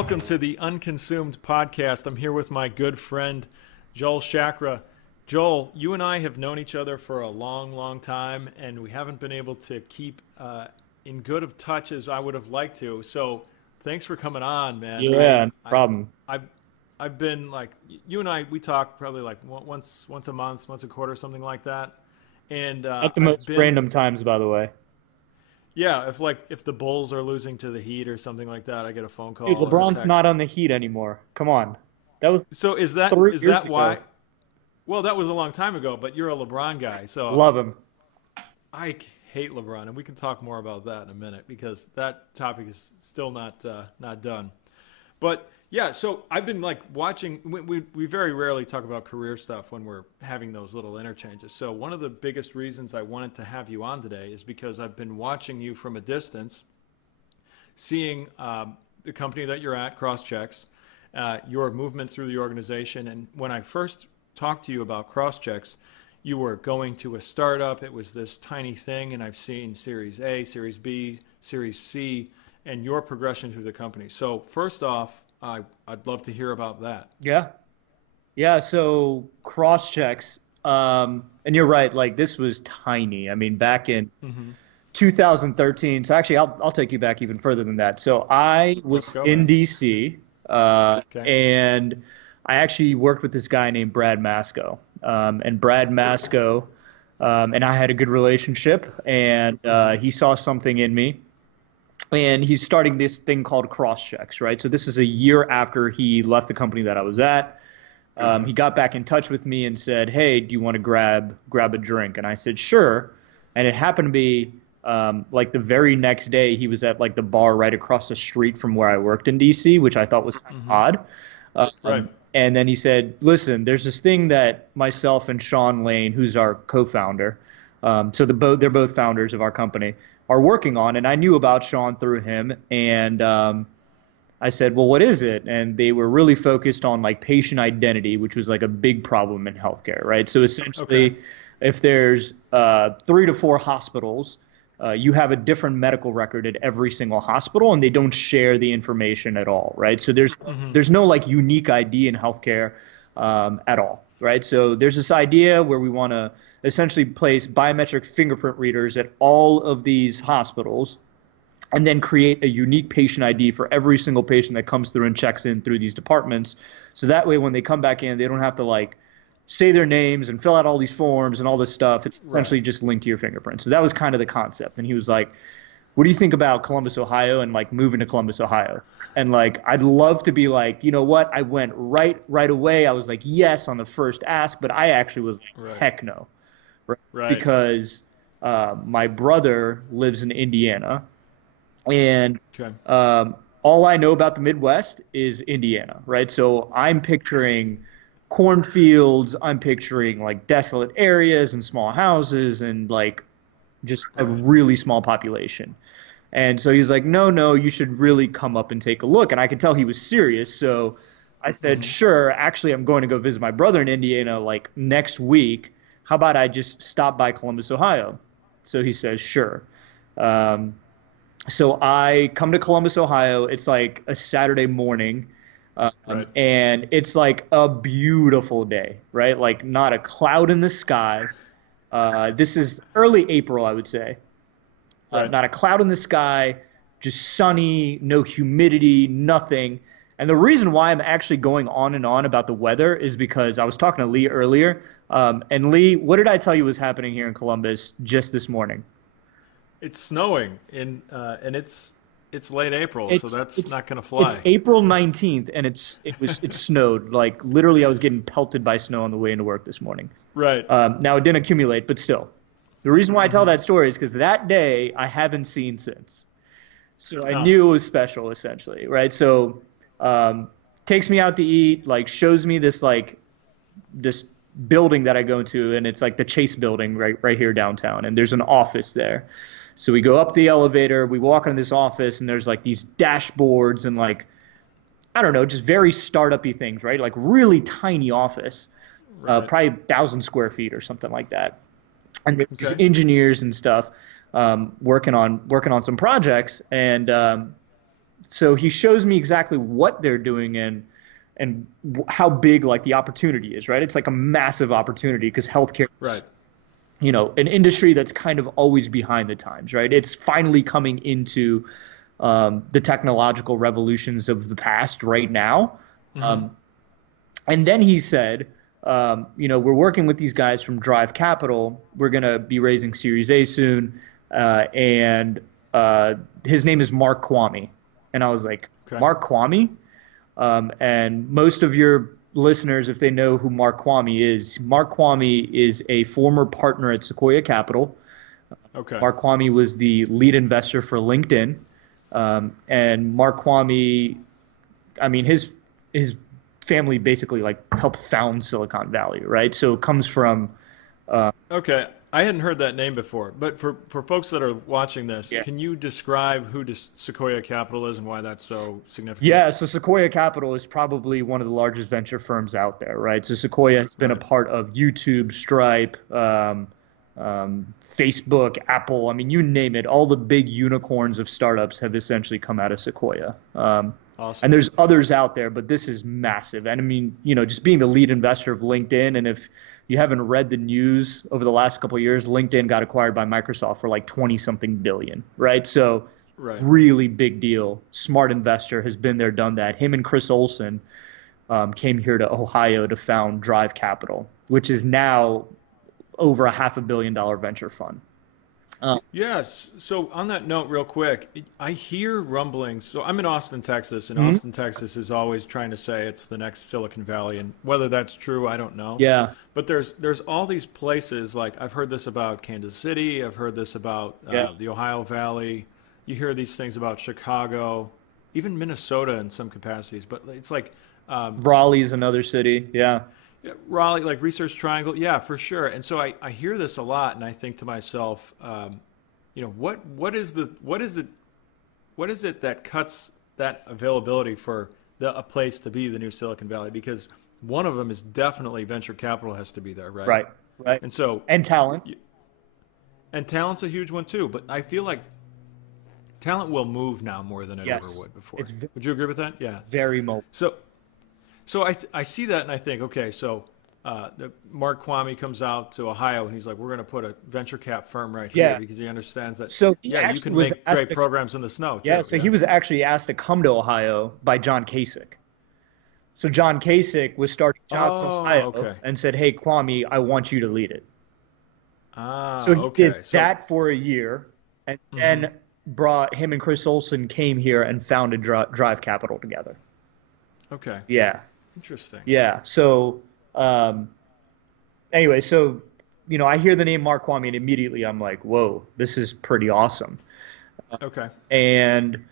Welcome to the Unconsumed Podcast. I'm here with my good friend, Joel Chakra. Joel, you and I have known each other for a long, long time, and we haven't been able to keep in good of touch as I would have liked to. So thanks for coming on, man. Yeah, no problem. I've been like, you and I, we talk probably like once a month, once a quarter, something like that. And at the most random times, by the way. Yeah, if the Bulls are losing to the Heat or something like that, I get a phone call. Dude, LeBron's not on the Heat anymore. Come on. That was is that why? Ago. Well, that was a long time ago, but you're a LeBron guy, so love him. I hate LeBron, and we can talk more about that in a minute because that topic is still not done. But yeah, so I've been like watching. We very rarely talk about career stuff when we're having those little interchanges. So one of the biggest reasons I wanted to have you on today is because I've been watching you from a distance, seeing the company that you're at, CrossChx, your movement through the organization. And when I first talked to you about CrossChx, you were going to a startup. It was this tiny thing, and I've seen Series A, Series B, Series C, and your progression through the company. So first off, I'd love to hear about that. Yeah. So CrossChx, and you're right. Like this was tiny. I mean, back in 2013. So actually, I'll take you back even further than that. So I was in DC, and I actually worked with this guy named Brad Masco. And Brad Masco and I had a good relationship, and he saw something in me. And he's starting this thing called CrossChx, right? So this is a year after he left the company that I was at. He got back in touch with me and said, "Hey, do you want to grab a drink?" And I said, "Sure." And it happened to be like the very next day he was at like the bar right across the street from where I worked in DC, which I thought was kind of odd. Right. And then he said, "Listen, there's this thing that myself and Sean Lane, who's our co-founder, so they're both founders of our company, are working on." And I knew about Sean through him. And I said, "Well, what is it?" And they were really focused on like patient identity, which was like a big problem in healthcare, right? So essentially, if there's 3 to 4 hospitals, you have a different medical record at every single hospital, and they don't share the information at all, right? So there's no like unique ID in healthcare at all, right? So there's this idea where we want to essentially place biometric fingerprint readers at all of these hospitals and then create a unique patient ID for every single patient that comes through and checks in through these departments. So that way when they come back in, they don't have to like say their names and fill out all these forms and all this stuff. It's essentially just linked to your fingerprint. So that was kind of the concept. And he was like, "What do you think about Columbus, Ohio, and like moving to Columbus, Ohio?" And like, I'd love to be like, you know what? I went right away. I was like, yes on the first ask, but I actually was like, heck no. Right. Because my brother lives in Indiana, and all I know about the Midwest is Indiana, right? So I'm picturing cornfields, I'm picturing like desolate areas and small houses and like just a really small population. And so he's like, no, you should really come up and take a look. And I could tell he was serious. So I said, sure, actually, I'm going to go visit my brother in Indiana like next week. How about I just stop by Columbus, Ohio? So he says, sure. So I come to Columbus, Ohio. It's like a Saturday morning. And it's like a beautiful day, right? Like not a cloud in the sky. This is early April, I would say. Not a cloud in the sky, just sunny, no humidity, nothing. And the reason why I'm actually going on and on about the weather is because I was talking to Lee earlier. And Lee, what did I tell you was happening here in Columbus just this morning? It's snowing, and it's late April, so that's not going to fly. It's April 19th, and it snowed. Like literally, I was getting pelted by snow on the way into work this morning. Right. Now it didn't accumulate, but still. The reason why I tell that story is because that day I haven't seen since. So I knew it was special, essentially, right? So takes me out to eat, like shows me this building that I go to, and it's like the Chase building right here downtown, and there's an office there. So we go up the elevator, we walk into this office, and there's like these dashboards and like, I don't know, just very startup-y things, right? Like really tiny office, probably 1,000 square feet or something like that. And there's engineers and stuff working on some projects. And so he shows me exactly what they're doing and how big like the opportunity is, right? It's like a massive opportunity because healthcare is, an industry that's kind of always behind the times, right? It's finally coming into the technological revolutions of the past right now. And then he said, we're working with these guys from Drive Capital. We're going to be raising Series A soon. And his name is Mark Kwame. And I was like, Mark Kwame? And most of your listeners, if they know who Mark Kwame is a former partner at Sequoia Capital. Mark Kwame was the lead investor for LinkedIn. And Mark Kwame, I mean, his family basically like helped found Silicon Valley, right? So it comes from. I hadn't heard that name before, but for folks that are watching this, can you describe who Sequoia Capital is and why that's so significant? Yeah, so Sequoia Capital is probably one of the largest venture firms out there, right? So Sequoia has been a part of YouTube, Stripe, Facebook, Apple. I mean, you name it. All the big unicorns of startups have essentially come out of Sequoia. Awesome. And there's others out there, but this is massive. And I mean, just being the lead investor of LinkedIn, and if you haven't read the news over the last couple of years, LinkedIn got acquired by Microsoft for like 20-something billion, right? So really big deal. Smart investor, has been there, done that. Him and Chris Olsen came here to Ohio to found Drive Capital, which is now over a $500 million venture fund. Yes. So on that note, real quick, I hear rumblings. So I'm in Austin, Texas, and Austin, Texas is always trying to say it's the next Silicon Valley, and whether that's true, I don't know. Yeah. But there's all these places. Like I've heard this about Kansas City. I've heard this about the Ohio Valley. You hear these things about Chicago, even Minnesota in some capacities. But it's like Raleigh's another city. Yeah. Yeah, Raleigh, like Research Triangle, yeah, for sure. And so I hear this a lot, and I think to myself, what is it that cuts that availability for a place to be the new Silicon Valley? Because one of them is definitely venture capital has to be there, right? Right. And so talent, and talent's a huge one too. But I feel like talent will move now more than it ever would before. Would you agree with that? Yeah, very mobile. So I see that and I think, okay, so Mark Kwame comes out to Ohio and he's like, we're going to put a venture cap firm right here because he understands that. So you can make great programs in the snow too. Yeah, so he was actually asked to come to Ohio by John Kasich. So John Kasich was starting jobs in Ohio and said, hey, Kwame, I want you to lead it. So he did that for a year, and then brought him and Chris Olsen came here and founded Drive Capital together. Okay. Yeah. Interesting. Yeah. So, anyway, so, I hear the name Mark Kwame and immediately I'm like, whoa, this is pretty awesome. Okay. And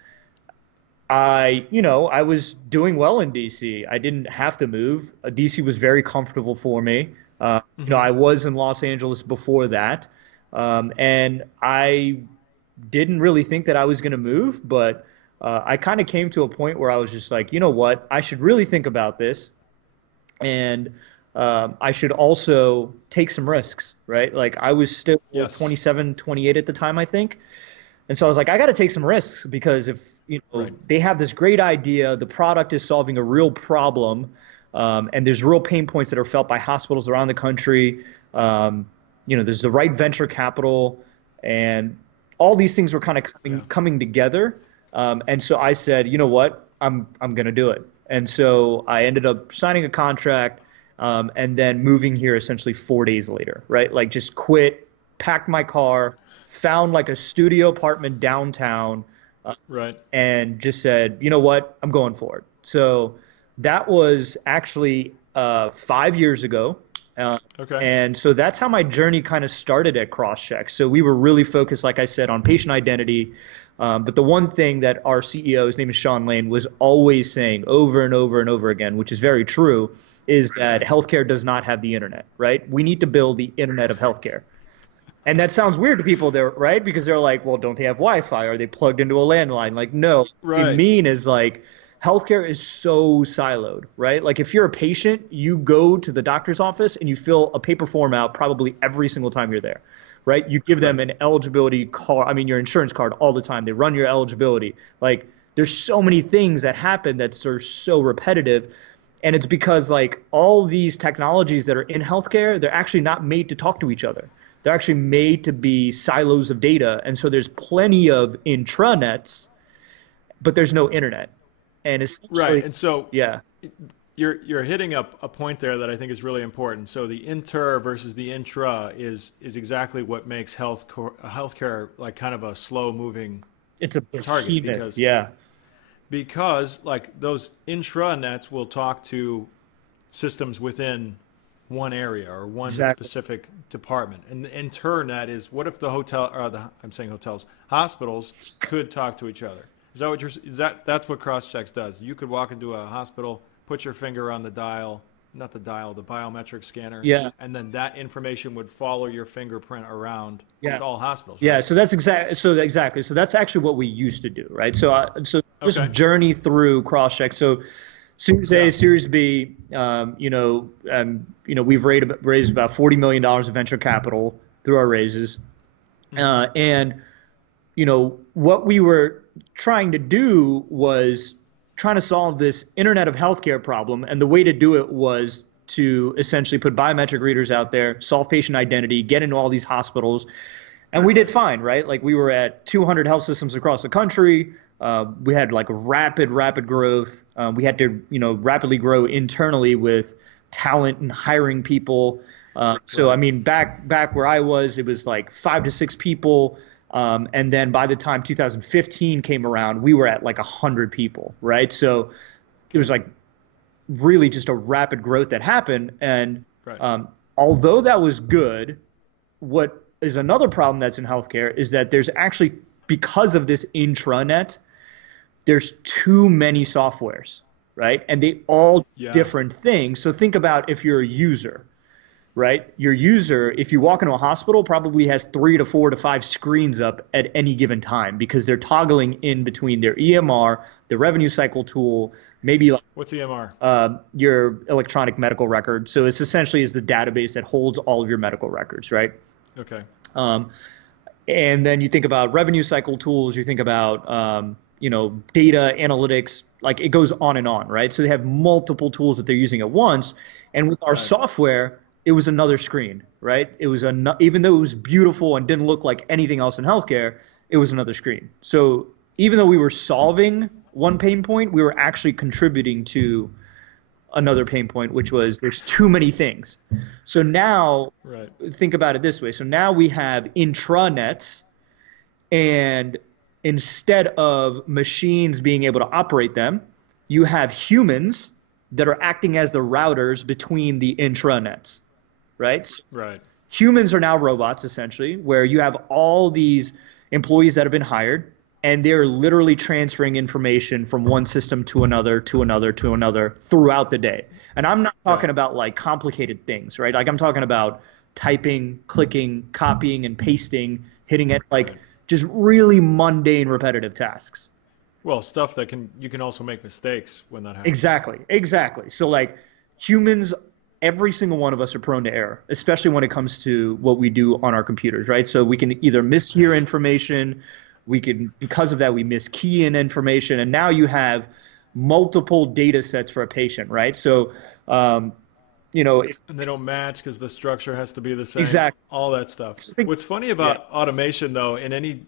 I was doing well in DC. I didn't have to move. DC was very comfortable for me. I was in Los Angeles before that. And I didn't really think that I was going to move, but I kind of came to a point where I was just like, you know what, I should really think about this, and I should also take some risks, right? Like I was still 27, 28 at the time, I think. And so I was like, I got to take some risks because if they have this great idea, the product is solving a real problem, and there's real pain points that are felt by hospitals around the country. There's the right venture capital, and all these things were kind of coming together. And so I said, you know what, I'm going to do it. And so I ended up signing a contract and then moving here essentially 4 days later, right? Like just quit, packed my car, found like a studio apartment downtown, and just said, you know what, I'm going for it. So that was actually 5 years ago. And so that's how my journey kind of started at CrossChx. So we were really focused, like I said, on patient identity. But the one thing that our CEO, his name is Sean Lane, was always saying over and over and over again, which is very true, is that healthcare does not have the internet, right? We need to build the internet of healthcare. And that sounds weird to people there, right? Because they're like, well, don't they have Wi-Fi? Are they plugged into a landline? Like, no. What I mean is like, healthcare is so siloed, right? Like if you're a patient, you go to the doctor's office and you fill a paper form out probably every single time you're there, right? You give them an eligibility card, your insurance card all the time. They run your eligibility. Like there's so many things that happen that are so repetitive. And it's because like all these technologies that are in healthcare, they're actually not made to talk to each other. They're actually made to be silos of data. And so there's plenty of intranets, but there's no internet. And essentially, right. And so yeah, you're hitting up a point there that I think is really important. So the inter versus the intra is exactly what makes healthcare like kind of a slow moving it's a target behemoth. because like those intranets will talk to systems within one area or one specific department. And the internet is what if the hospitals could talk to each other. Is that what that's what CrossChx does? You could walk into a hospital, put your finger on the the biometric scanner, and then that information would follow your fingerprint around to all hospitals. Right? Yeah, so that's exactly. So that's actually what we used to do, right? So just journey through CrossChx. So Series A, Series B, we've raised about $40 million of venture capital through our raises, and what we were trying to do was trying to solve this Internet of Healthcare problem, and the way to do it was to essentially put biometric readers out there, solve patient identity, get into all these hospitals, and we did fine, right? Like we were at 200 health systems across the country. We had like rapid growth. We had to, rapidly grow internally with talent and hiring people. So I mean, back where I was, it was like 5 to 6 people. And then by the time 2015 came around, we were at like 100 people, right? So it was like really just a rapid growth that happened. And although that was good, what is another problem that's in healthcare is that there's actually, because of this intranet, there's too many softwares, right? And they all do different things. So think about if you're a user, right? Your user, if you walk into a hospital, probably has 3 to 4 to 5 screens up at any given time because they're toggling in between their EMR, the revenue cycle tool, maybe like what's EMR? Your electronic medical record. So it's essentially is the database that holds all of your medical records, right? Okay. And then you think about revenue cycle tools, you think about data analytics, like it goes on and on, right? So they have multiple tools that they're using at once. And with our software, it was another screen, right? It was even though it was beautiful and didn't look like anything else in healthcare, it was another screen. So even though we were solving one pain point, we were actually contributing to another pain point, which was there's too many things. So now think about it this way. So now we have intranets, and instead of machines being able to operate them, you have humans that are acting as the routers between the intranets, right? Right. Humans are now robots, essentially, where you have all these employees that have been hired, and they're literally transferring information from one system to another, throughout the day. And I'm not talking about like complicated things, right? Like I'm talking about typing, clicking, copying, and pasting, hitting it, like just really mundane, repetitive tasks. Well, stuff that you can also make mistakes when that happens. Exactly. So like humans, every single one of us are prone to error, especially when it comes to what we do on our computers, right? So we can either mishear information, because of that, we miskey in information, and now you have multiple data sets for a patient, right? So, and they don't match because the structure has to be the same. Exactly. All that stuff. What's funny about automation, though, in any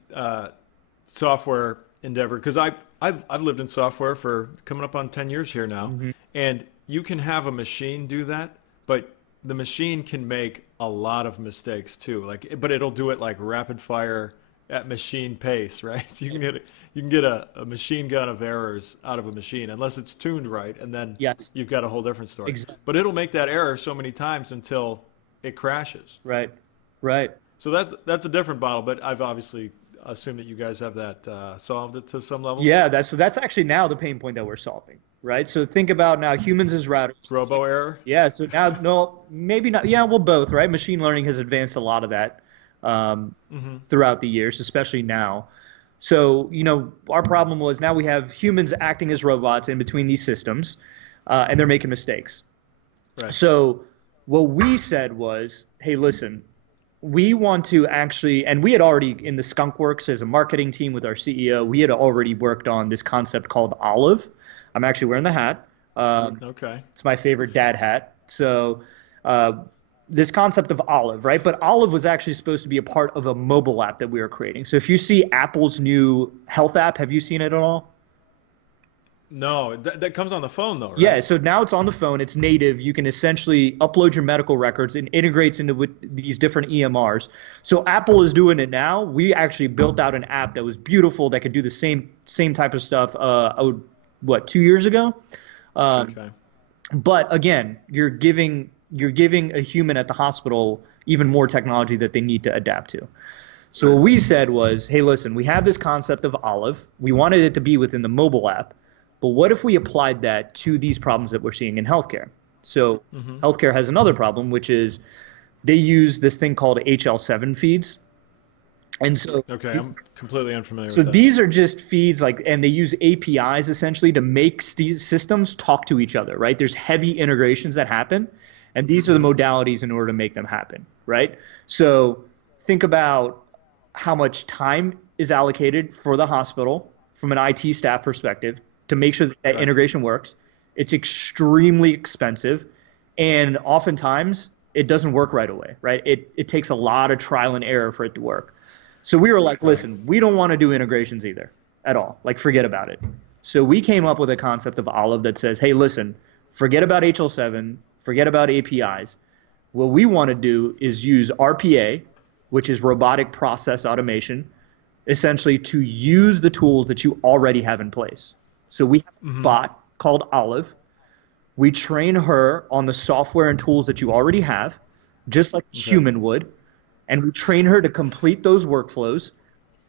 software endeavor, because I've lived in software for coming up on 10 years here now, and you can have a machine do that, but the machine can make a lot of mistakes too. But it'll do it like rapid fire at machine pace, right? So you can get a machine gun of errors out of a machine unless it's tuned right, and then you've got a whole different story. Exactly. But it'll make that error so many times until it crashes. Right. So that's a different model, but I've obviously assumed that you guys have that solved it to some level. Yeah, that's actually now the pain point that we're solving, right? So think about now humans as routers. Robo error? Yeah, so now, no, maybe not. Yeah, well, both, right? Machine learning has advanced a lot of that throughout the years, especially now. So, our problem was now we have humans acting as robots in between these systems, and they're making mistakes. Right. So what we said was, hey, listen, we want to actually, and we had already in the Skunk Works as a marketing team with our CEO, we had already worked on this concept called Olive. I'm actually wearing the hat. Okay. It's my favorite dad hat. So this concept of Olive, right? But Olive was actually supposed to be a part of a mobile app that we were creating. So if you see Apple's new health app, have you seen it at all? No, that comes on the phone though, Yeah, right? so now it's on the phone. It's native. You can essentially upload your medical records and integrates into these different EMRs. So Apple is doing it now. We actually built out an app that was beautiful that could do the same type of stuff. 2 years ago? Okay. But again, you're giving a human at the hospital even more technology that they need to adapt to. So what we said was, hey, listen, we have this concept of Olive. We wanted it to be within the mobile app. But what if we applied that to these problems that we're seeing in healthcare? So healthcare has another problem, which is they use this thing called HL7 feeds. And so Okay, I'm completely unfamiliar so with that. these are just feeds and they use APIs essentially to make systems talk to each other, right? There's heavy integrations that happen, and these are the modalities in order to make them happen, right? So think about how much time is allocated for the hospital from an IT staff perspective to make sure that Right. integration works. It's extremely expensive, and oftentimes it doesn't work right away, right? It takes a lot of trial and error for it to work. So we were like, listen, we don't want to do integrations either at all. Like, forget about it. So we came up with a concept of Olive that says, hey, listen, forget about HL7, forget about APIs. What we want to do is use RPA, which is robotic process automation, essentially to use the tools that you already have in place. So we have a bot called Olive. We train her on the software and tools that you already have, just like a human would. And we train her to complete those workflows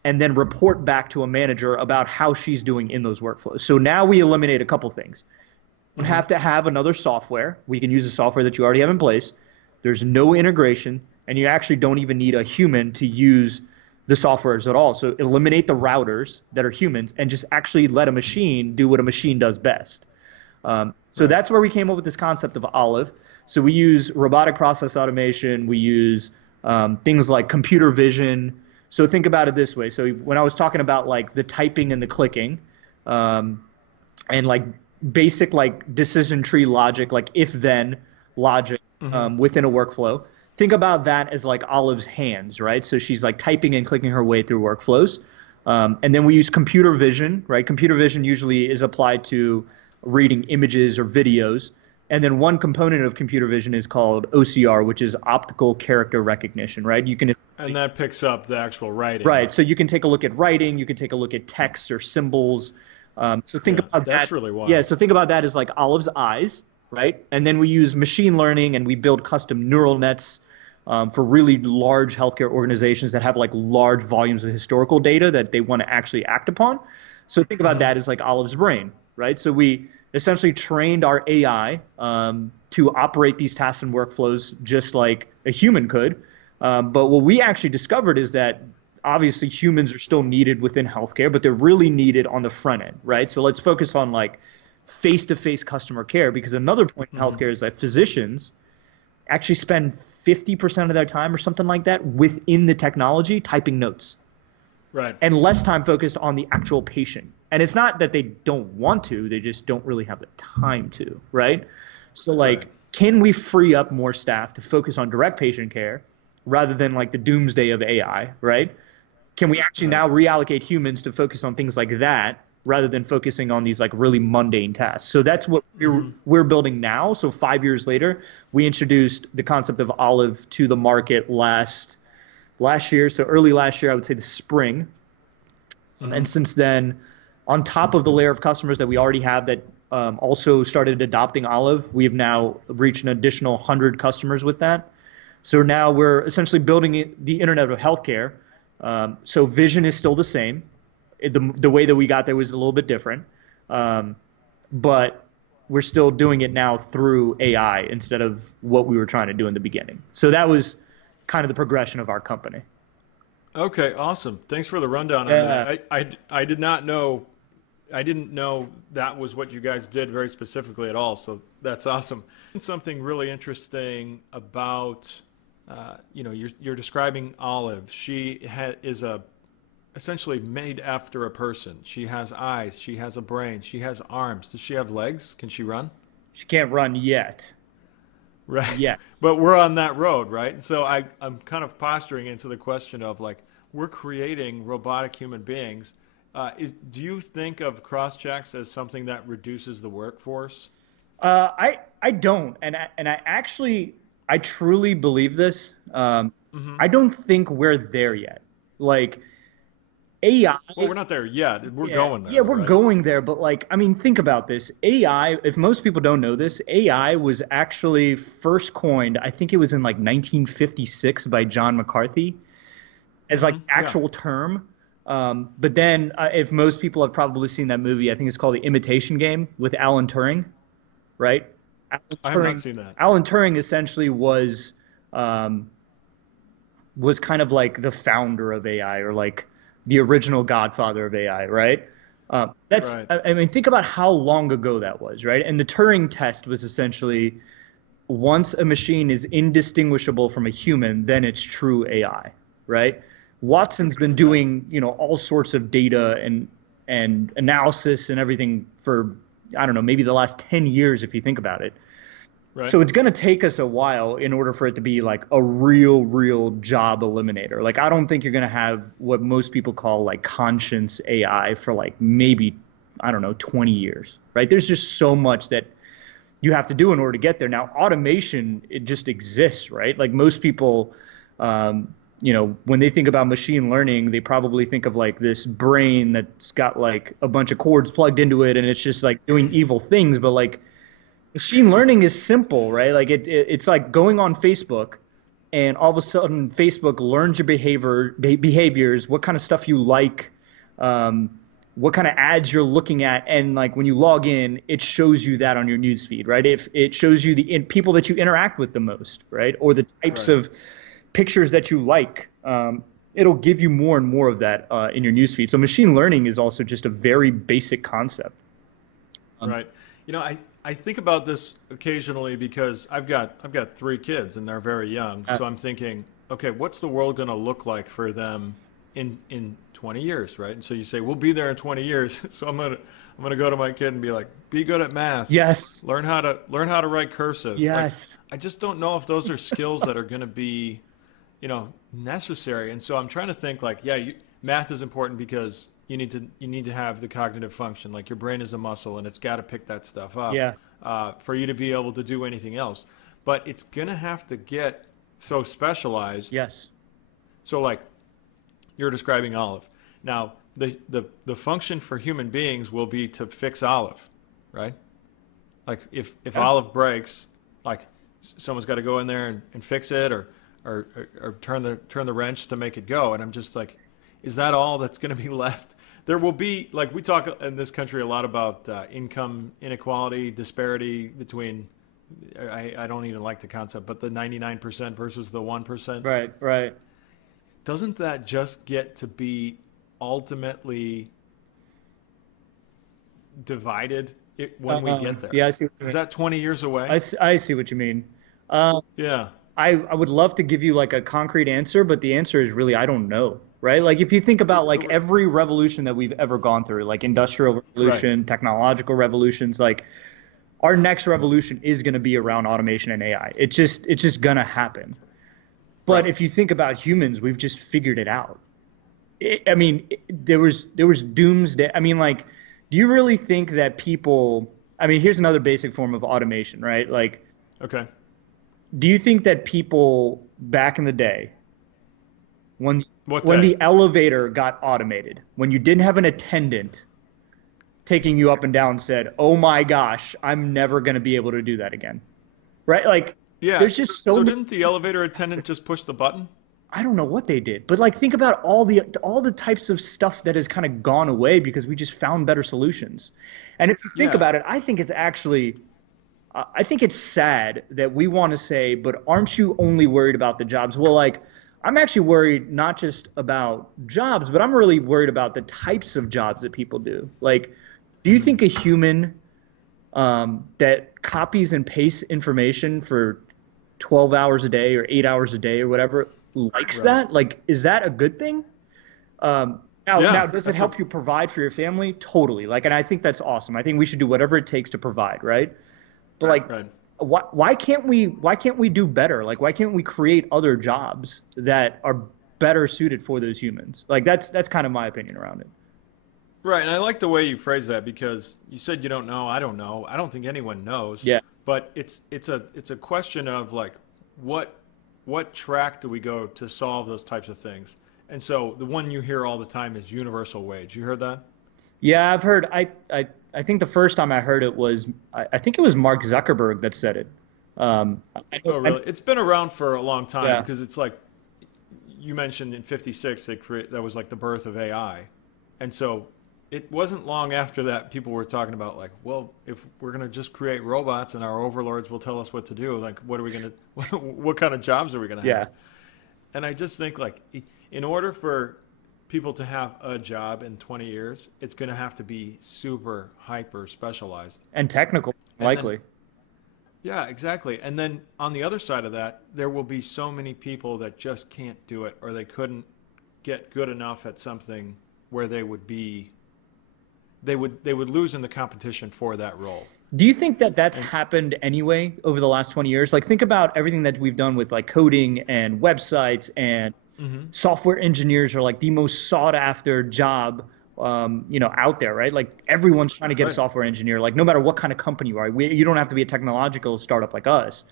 and then report back to a manager about how she's doing in those workflows. So now we eliminate a couple things. You don't have to have another software. We can use the software that you already have in place. There's no integration, and you actually don't even need a human to use the softwares at all. So eliminate the routers that are humans and just actually let a machine do what a machine does best. So that's where we came up with this concept of Olive. So we use robotic process automation. We use things like computer vision. So think about it this way. So when I was talking about like the typing and the clicking, and like basic like decision tree logic, like if then logic within a workflow, think about that as like Olive's hands, right? So she's like typing and clicking her way through workflows. And then we use computer vision, right? Computer vision usually is applied to reading images or videos. And then one component of computer vision is called OCR, which is optical character recognition, right? You can And that picks up the actual writing. right. So you can take a look at writing, you can take a look at text or symbols. So think about that. That's really wild. Yeah. So think about that as like Olive's eyes, right? And then we use machine learning and we build custom neural nets for really large healthcare organizations that have like large volumes of historical data that they want to actually act upon. So think about that as like Olive's brain, right? So we essentially trained our AI to operate these tasks and workflows just like a human could. But what we actually discovered is that obviously humans are still needed within healthcare, but they're really needed on the front end, right? So let's focus on like face-to-face customer care, because another point in healthcare is that physicians actually spend 50% of their time or something like that within the technology typing notes. Right. And less time focused on the actual patient. And it's not that they don't want to, they just don't really have the time to, right? So like, can we free up more staff to focus on direct patient care rather than like the doomsday of AI, right? Can we actually now reallocate humans to focus on things like that rather than focusing on these like really mundane tasks? So that's what we're building now. So 5 years later, we introduced the concept of Olive to the market last year. So early last year, I would say the spring. And since then, on top of the layer of customers that we already have that also started adopting Olive, we have now reached an additional 100 customers with that. So now we're essentially building the Internet of Healthcare. So vision is still the same. The way that we got there was a little bit different. But we're still doing it now through AI instead of what we were trying to do in the beginning. So that was kind of the progression of our company. Okay, awesome. Thanks for the rundown on that. I did not know. I didn't know that was what you guys did very specifically at all. So that's awesome. Something really interesting about you're describing Olive. She is essentially made after a person. She has eyes. She has a brain. She has arms. Does she have legs? Can she run? She can't run yet. Right. Yet. But we're on that road, right? And so I'm kind of posturing into the question of like, we're creating robotic human beings. Do you think of CrossChx as something that reduces the workforce? I don't, and I truly believe this. I don't think we're there yet. Like AI. Well, we're not there yet. We're Yeah, going there. yeah, we're right? going there, but like, I mean, think about this. AI, if most people don't know this, AI was actually first coined, I think it was in like 1956 by John McCarthy as like actual term. But then if most people have probably seen that movie, I think it's called The Imitation Game with Alan Turing, right? I have not seen that. Alan Turing essentially was kind of like the founder of AI, or like the original godfather of AI, right? That's Right. I mean, think about how long ago that was, right? And the Turing test was essentially, once a machine is indistinguishable from a human, then it's true AI, right? Watson's been doing, all sorts of data and analysis and everything for, I don't know, maybe the last 10 years if you think about it. Right. So it's going to take us a while in order for it to be like a real job eliminator. Like, I don't think you're going to have what most people call like conscience AI for like maybe, I don't know, 20 years, right? There's just so much that you have to do in order to get there. Now, automation, it just exists, right? Like most people, when they think about machine learning, they probably think of like this brain that's got like a bunch of cords plugged into it and it's just like doing evil things. But like, machine learning is simple, right? Like it's like going on Facebook, and all of a sudden Facebook learns your behaviors, what kind of stuff you like, what kind of ads you're looking at, and like when you log in, it shows you that on your newsfeed, right? If it shows you the people that you interact with the most, right, or the types of pictures that you like, it'll give you more and more of that in your newsfeed. So machine learning is also just a very basic concept. Right. I think about this occasionally because I've got 3 kids and they're very young. So I'm thinking, okay, what's the world going to look like for them in 20 years, right? And so you say, we'll be there in 20 years. So I'm gonna go to my kid and be like, be good at math. Yes. Learn how to write cursive. Yes. Like, I just don't know if those are skills that are going to be, necessary. And so I'm trying to think like, math is important because you need to have the cognitive function. Like your brain is a muscle and it's got to pick that stuff up. Yeah. For you to be able to do anything else. But it's going to have to get so specialized. Yes. So like you're describing Olive. Now, the function for human beings will be to fix Olive, right? Like if Olive breaks, like someone's got to go in there and fix it or turn the wrench to make it go. And I'm just like, is that all that's going to be left? There will be, like we talk in this country a lot about income inequality, disparity between, I don't even like the concept, but the 99% versus the 1%. Right. Doesn't that just get to be ultimately divided when we get there? Yeah, I see what you mean. Is that 20 years away? I see what you mean. Yeah. I would love to give you like a concrete answer, but the answer is really I don't know, right? Like if you think about like every revolution that we've ever gone through, like industrial revolution, technological revolutions, like our next revolution is going to be around automation and AI. It's just going to happen. But if you think about humans, we've just figured it out. There was doomsday. I mean, like, do you really think that people? I mean, here's another basic form of automation, right? Like, okay. Do you think that people back in the day, when the elevator got automated, when you didn't have an attendant taking you up and down, said, "Oh my gosh, I'm never going to be able to do that again," right? Like, there's just so didn't the elevator attendant just push the button? I don't know what they did, but like think about all the types of stuff that has kind of gone away because we just found better solutions. And if you think about it, I think it's actually. I think it's sad that we want to say, but aren't you only worried about the jobs? Well, like, I'm actually worried not just about jobs, but I'm really worried about the types of jobs that people do. Like, do you think a human that copies and pastes information for 12 hours a day or 8 hours a day or whatever likes that? Like, is that a good thing? Now, does it help you provide for your family? Totally. Like, and I think that's awesome. I think we should do whatever it takes to provide, right? But like, why can't we do better? Like, why can't we create other jobs that are better suited for those humans? Like, that's kind of my opinion around it. Right, and I like the way you phrase that, because you said you don't know. I don't know. I don't think anyone knows. Yeah. But it's a question of like what track do we go to solve those types of things? And so the one you hear all the time is universal wage. You heard that? Yeah, I've heard. I think the first time I heard it was I think it was Mark Zuckerberg that said it. Oh, really? It's been around for a long time, because it's like you mentioned in '56 that was like the birth of AI, and so it wasn't long after that people were talking about like, well, if we're going to just create robots and our overlords will tell us what to do, like what are we going to, what kind of jobs are we going to have? And I just think like in order for people to have a job in 20 years, it's going to have to be super hyper specialized. And technical, likely. Yeah, exactly. And then on the other side of that, there will be so many people that just can't do it, or they couldn't get good enough at something where they would lose in the competition for that role. Do you think that that's happened anyway over the last 20 years? Like, think about everything that we've done with like coding and websites, and software engineers are like the most sought after job, out there, right? Like, everyone's trying to get a software engineer, like no matter what kind of company you are. You don't have to be a technological startup like us.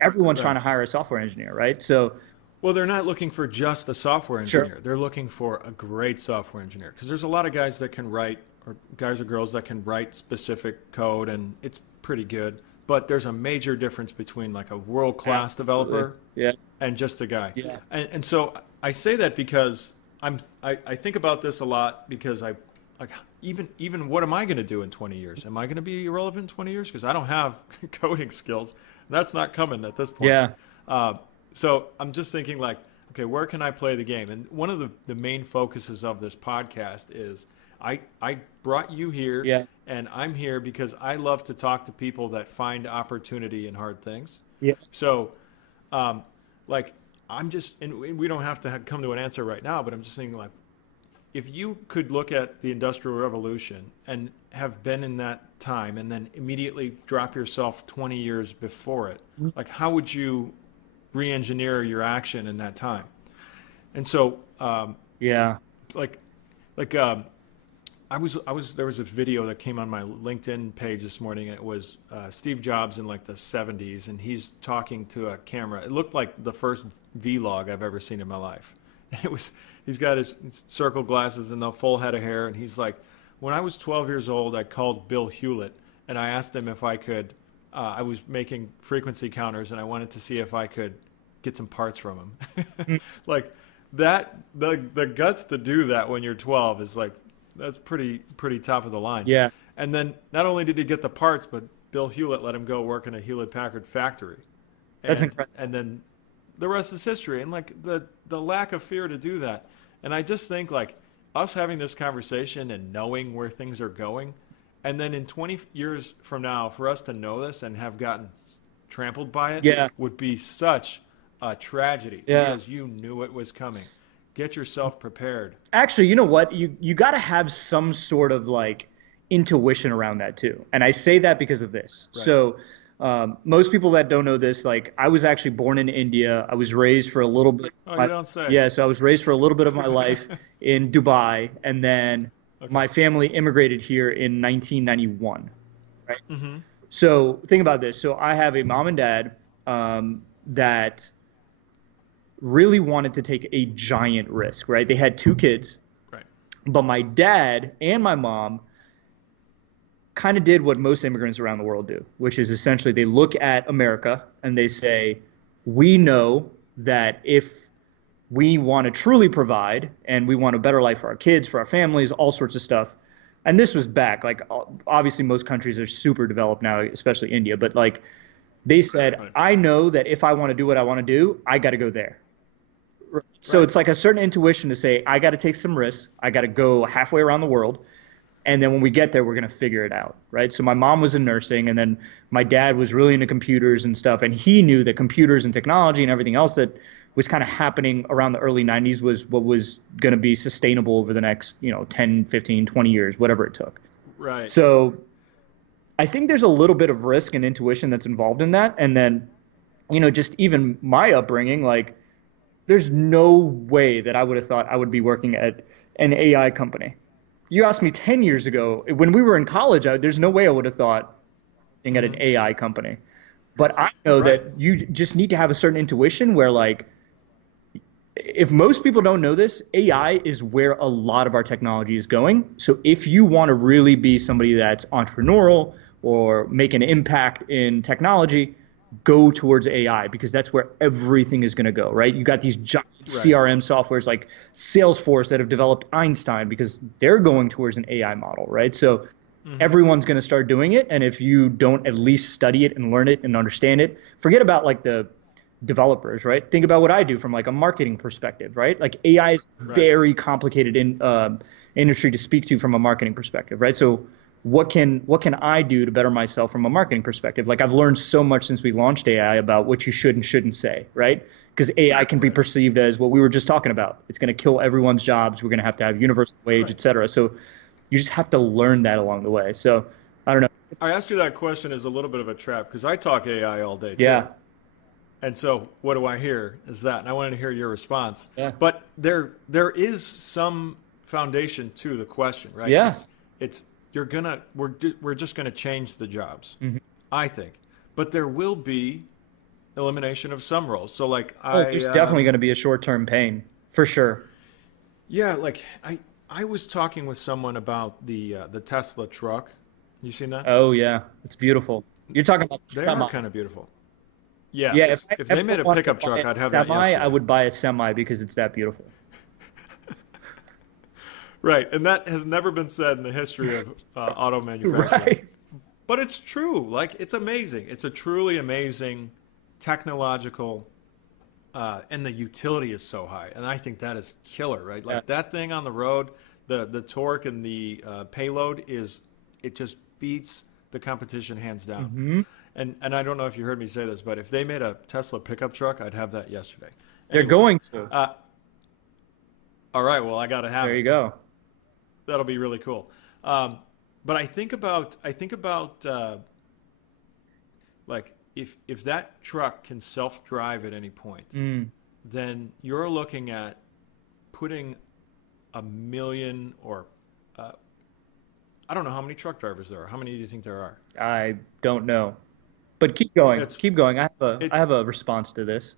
Everyone's trying to hire a software engineer, right? So, well, they're not looking for just a software engineer. They're looking for a great software engineer, because there's a lot of guys that can write, or guys or girls that can write specific code, and it's pretty good. But there's a major difference between like a world-class developer and just a guy. Yeah. And so I say that because I think about this a lot, because I like even what am I going to do in 20 years? Am I going to be irrelevant in 20 years? Because I don't have coding skills. That's not coming at this point. Yeah. So I'm just thinking like, okay, where can I play the game? And one of the main focuses of this podcast is I brought you here, and I'm here because I love to talk to people that find opportunity in hard things. Yeah. So, I'm just, and we don't have to come to an answer right now, but I'm just thinking like, if you could look at the Industrial Revolution and have been in that time, and then immediately drop yourself 20 years before it, like how would you re-engineer your action in that time? And so, there was a video that came on my LinkedIn page this morning, and it was Steve Jobs in like the 70s, and he's talking to a camera. It looked like the first vlog I've ever seen in my life. And he's got his circle glasses and the full head of hair, and he's like, when I was 12 years old, I called Bill Hewlett, and I asked him if I could, I was making frequency counters, and I wanted to see if I could get some parts from him. Like that, the guts to do that when you're 12 is like, that's pretty top of the line. Yeah. And then not only did he get the parts, but Bill Hewlett let him go work in a Hewlett-Packard factory. That's incredible. And then the rest is history. And like the lack of fear to do that. And I just think like us having this conversation and knowing where things are going, and then in 20 years from now, for us to know this and have gotten trampled by it would be such a tragedy, because you knew it was coming. Get yourself prepared. Actually, you know what? You got to have some sort of like intuition around that too. And I say that because of this. Right. So most people that don't know this, like I was actually born in India. I was raised for a little bit. Oh, you don't say. Yeah, so I was raised for a little bit of my life in Dubai, and then my family immigrated here in 1991. Right. Mm-hmm. So think about this. So I have a mom and dad that really wanted to take a giant risk, right? They had 2 kids, right? But my dad and my mom kind of did what most immigrants around the world do, which is essentially they look at America and they say, we know that if we want to truly provide and we want a better life for our kids, for our families, all sorts of stuff. And this was back, like obviously most countries are super developed now, especially India, but like they said, I know that if I want to do what I want to do, I got to go there. So it's like a certain intuition to say, I got to take some risks. I got to go halfway around the world. And then when we get there, we're going to figure it out, right? So my mom was in nursing, and then my dad was really into computers and stuff. And he knew that computers and technology and everything else that was kind of happening around the early 90s was what was going to be sustainable over the next, 10, 15, 20 years, whatever it took. Right. So I think there's a little bit of risk and intuition that's involved in that. And then, just even my upbringing, like there's no way that I would have thought I would be working at an AI company. You asked me 10 years ago, when we were in college, there's no way I would have thought being at an AI company. But I know that you just need to have a certain intuition where, like, if most people don't know this, AI is where a lot of our technology is going. So if you want to really be somebody that's entrepreneurial or make an impact in technology, go towards AI, because that's where everything is going to go, right? You got these giant CRM softwares like Salesforce that have developed Einstein because they're going towards an AI model, right? So everyone's going to start doing it. And if you don't at least study it and learn it and understand it, forget about like the developers, right? Think about what I do from like a marketing perspective, right? Like AI is very complicated industry to speak to from a marketing perspective, right? So what can I do to better myself from a marketing perspective? Like I've learned so much since we launched AI about what you should and shouldn't say, right? Because AI can be perceived as what we were just talking about. It's going to kill everyone's jobs. We're going to have universal wage, et cetera. So you just have to learn that along the way. So I don't know. I asked you that question as a little bit of a trap because I talk AI all day too. Yeah. And so what do I hear is that, and I wanted to hear your response. Yeah. But there is some foundation to the question, right? Yeah. We're just gonna change the jobs, I think, but there will be elimination of some roles. So like there's definitely going to be a short-term pain for sure. Yeah, like I was talking with someone about the Tesla truck. You seen that? Oh yeah, it's beautiful. You're talking about the they semi. Are kind of beautiful. Yes. Yeah, if they made a pickup truck, I'd have that yesterday. I would buy a semi because it's that beautiful. Right, and that has never been said in the history of auto manufacturing. Right. But it's true. Like, it's amazing. It's a truly amazing technological, and the utility is so high. And I think that is killer, right? Like, that thing on the road, the torque and the payload it just beats the competition hands down. And I don't know if you heard me say this, but if they made a Tesla pickup truck, I'd have that yesterday. They're going to. All right, well, I got to have it. There you go. That'll be really cool. But I think about like if that truck can self-drive at any point, then you're looking at putting 1 million or I don't know how many truck drivers there are. How many do you think there are? I don't know. But keep going. Keep going. I have a response to this.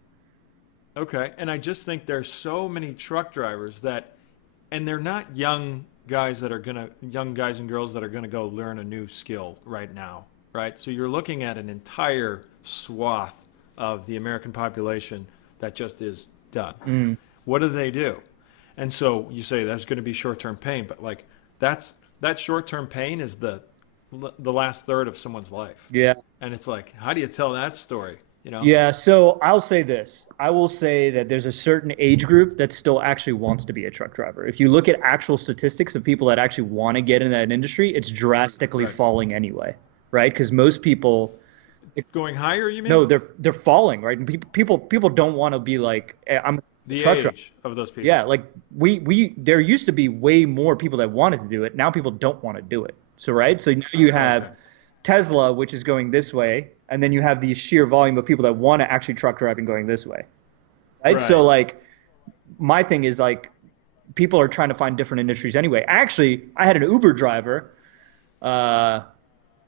Okay. And I just think there's so many truck drivers and they're not young guys and girls that are going to go learn a new skill right now, right? So you're looking at an entire swath of the American population that just is done. What do? And so you say that's going to be short-term pain, but like that short-term pain is the last third of someone's life. Yeah. And it's like, how do you tell that story? Yeah, so I'll say this. I will say that there's a certain age group that still actually wants to be a truck driver. If you look at actual statistics of people that actually want to get in that industry, it's drastically falling anyway, right? Because most people going higher, you mean? No, they're falling, right? And people don't want to be like I'm the truck age driver. Of those people. Yeah, like we there used to be way more people that wanted to do it. Now people don't want to do it. So right? So now you have Tesla, which is going this way, and then you have the sheer volume of people that want to actually truck driving going this way. Right? So like my thing is like people are trying to find different industries anyway. Actually, I had an Uber driver,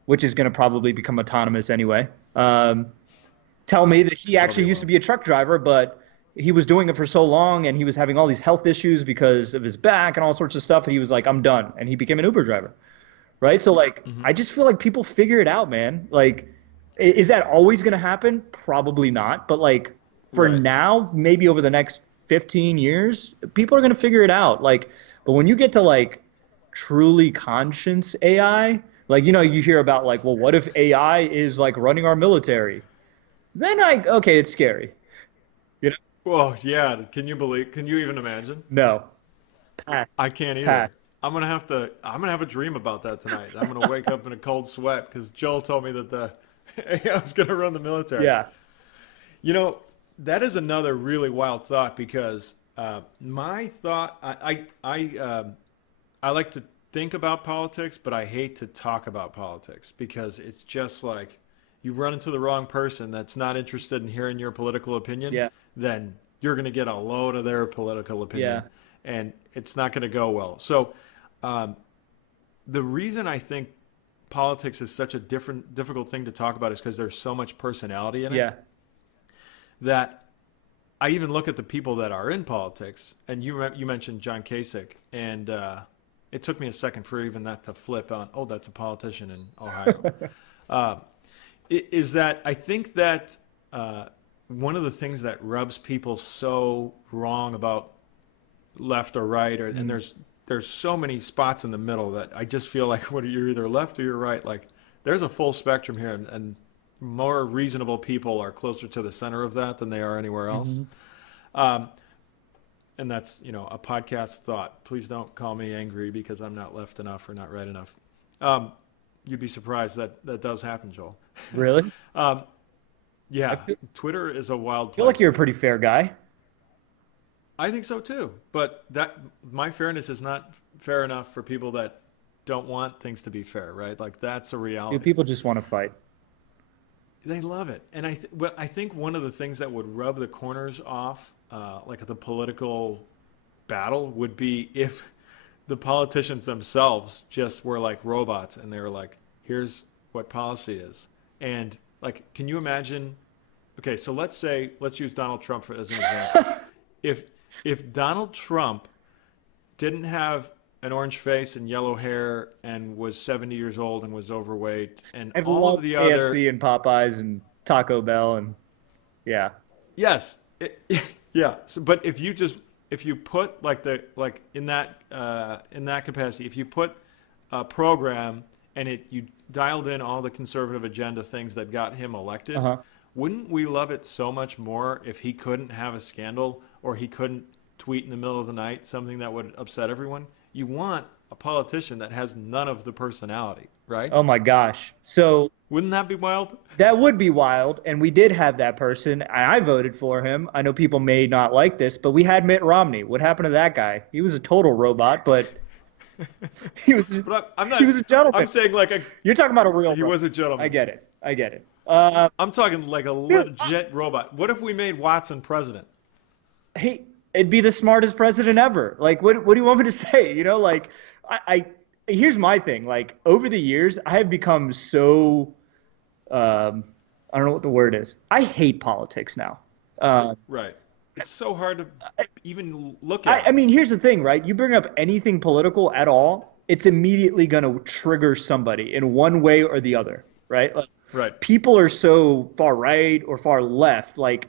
which is going to probably become autonomous anyway, tell me that he actually used to be a truck driver, but he was doing it for so long and he was having all these health issues because of his back and all sorts of stuff. And he was like, I'm done. And he became an Uber driver. Right. So like, I just feel like people figure it out, man. Like, is that always going to happen? Probably not. But like for now, maybe over the next 15 years, people are going to figure it out. Like, but when you get to like truly conscious AI, like, you hear about like, well, what if AI is like running our military? Then okay, it's scary. Well, yeah. Can you even imagine? No. Pass. I can't either. Pass. I'm gonna have a dream about that tonight. I'm gonna wake up in a cold sweat because Joel told me that I was gonna run the military. Yeah. You know, that is another really wild thought because my thought, I like to think about politics, but I hate to talk about politics because it's just like you run into the wrong person that's not interested in hearing your political opinion, Yeah. then you're going to get a load of their political opinion, Yeah. and it's not going to go well. So the reason I think politics is such a difficult thing to talk about is because there's so much personality in it. Yeah. That I even look at the people that are in politics, and you mentioned John Kasich, and it took me a second for even that to flip on, oh, that's a politician in Ohio. Is that I think that one of the things that rubs people so wrong about left or right, and there's so many spots in the middle that I just feel like when you're either left or you're right, like there's a full spectrum here, and more reasonable people are closer to the center of that than they are anywhere else. And that's, a podcast thought. Please don't call me angry because I'm not left enough or not right enough. You'd be surprised that does happen, Joel. Really? Yeah. Twitter is a wild place. I feel like you're a pretty fair guy. I think so too. But my fairness is not fair enough for people that don't want things to be fair, right? Like that's a reality. People just want to fight. They love it. And I think one of the things that would rub the corners off, like the political battle, would be if the politicians themselves just were like robots and they were like, here's what policy is. And like, can you imagine? Okay, so let's use Donald Trump as an example. If Donald Trump didn't have an orange face and yellow hair and was 70 years old and was overweight and all of the other KFC and Popeyes and Taco Bell and yeah. Yes. Yeah. So, but if you put in that capacity, if you put a program and you dialed in all the conservative agenda things that got him elected, wouldn't we love it so much more if he couldn't have a scandal or he couldn't tweet in the middle of the night something that would upset everyone? You want a politician that has none of the personality, right? Oh my gosh. So wouldn't that be wild? That would be wild. And we did have that person. And I voted for him. I know people may not like this, but we had Mitt Romney. What happened to that guy? He was a total robot, but he was he was a gentleman. I'm saying you're talking about a real He was a gentleman. I get it. I'm talking like a legit robot. What if we made Watson president? Hey, it'd be the smartest president ever. Like, what do you want me to say? Here's my thing. Like, over the years, I have become so, I don't know what the word is. I hate politics now. Right. It's so hard to even look at. I mean, here's the thing, right? You bring up anything political at all, it's immediately going to trigger somebody in one way or the other, right? Right. People are so far right or far left. Like,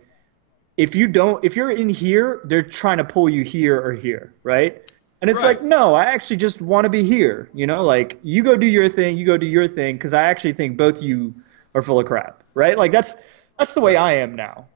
if you're in here, they're trying to pull you here or here, right? And it's like, no, I actually just want to be here. Like, you go do your thing, because I actually think both you are full of crap, right? Like, that's the way I am now.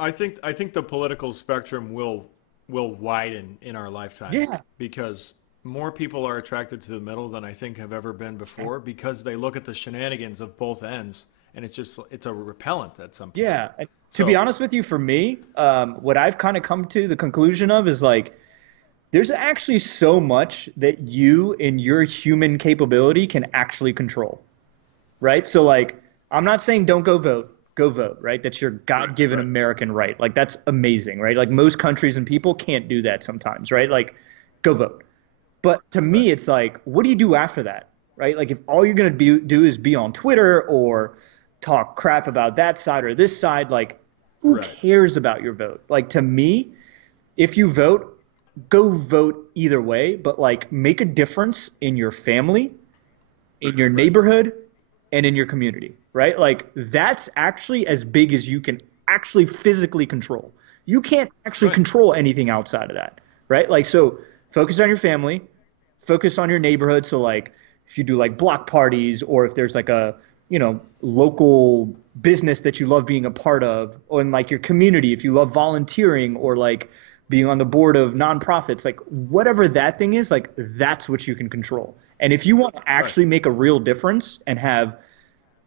I think the political spectrum will widen in our lifetime. Yeah. Because more people are attracted to the middle than I think have ever been before, because they look at the shenanigans of both ends, and it's a repellent at some point. Yeah. To be honest with you, for me, what I've kind of come to the conclusion of is like, there's actually so much that you in your human capability can actually control, right? So like, I'm not saying don't go vote, right? That's your God-given American right. Like, that's amazing, right? Like, most countries and people can't do that sometimes, right? Like, go vote. But to me, it's like, what do you do after that, right? Like, if all you're going to do is be on Twitter or talk crap about that side or this side, like, who cares about your vote? Like, to me, if you vote, go vote either way, but like, make a difference in your family, in your neighborhood, and in your community, right? Like, that's actually as big as you can actually physically control. You can't actually control anything outside of that, right? Like, so focus on your family, focus on your neighborhood. So like, if you do like block parties, or if there's like a, local business that you love being a part of, or in like your community, if you love volunteering, or like being on the board of nonprofits, like whatever that thing is, like that's what you can control. And if you want to Right. actually make a real difference and have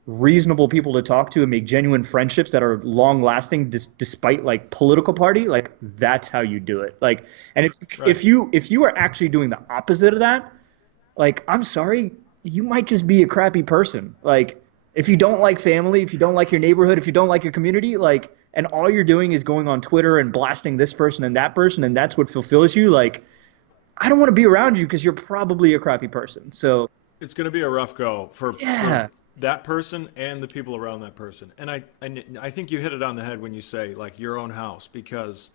reasonable people to talk to and make genuine friendships that are long lasting despite like political party, like that's how you do it. Like, and Right. if you are actually doing the opposite of that, like I'm sorry, you might just be a crappy person. Like if you don't like family, if you don't like your neighborhood, if you don't like your community, like, and all you're doing is going on Twitter and blasting this person and that's what fulfills you, like I don't want to be around you because you're probably a crappy person. So It's going to be a rough go for yeah, that person and the people around that person. And I think you hit it on the head when you say like your own house, because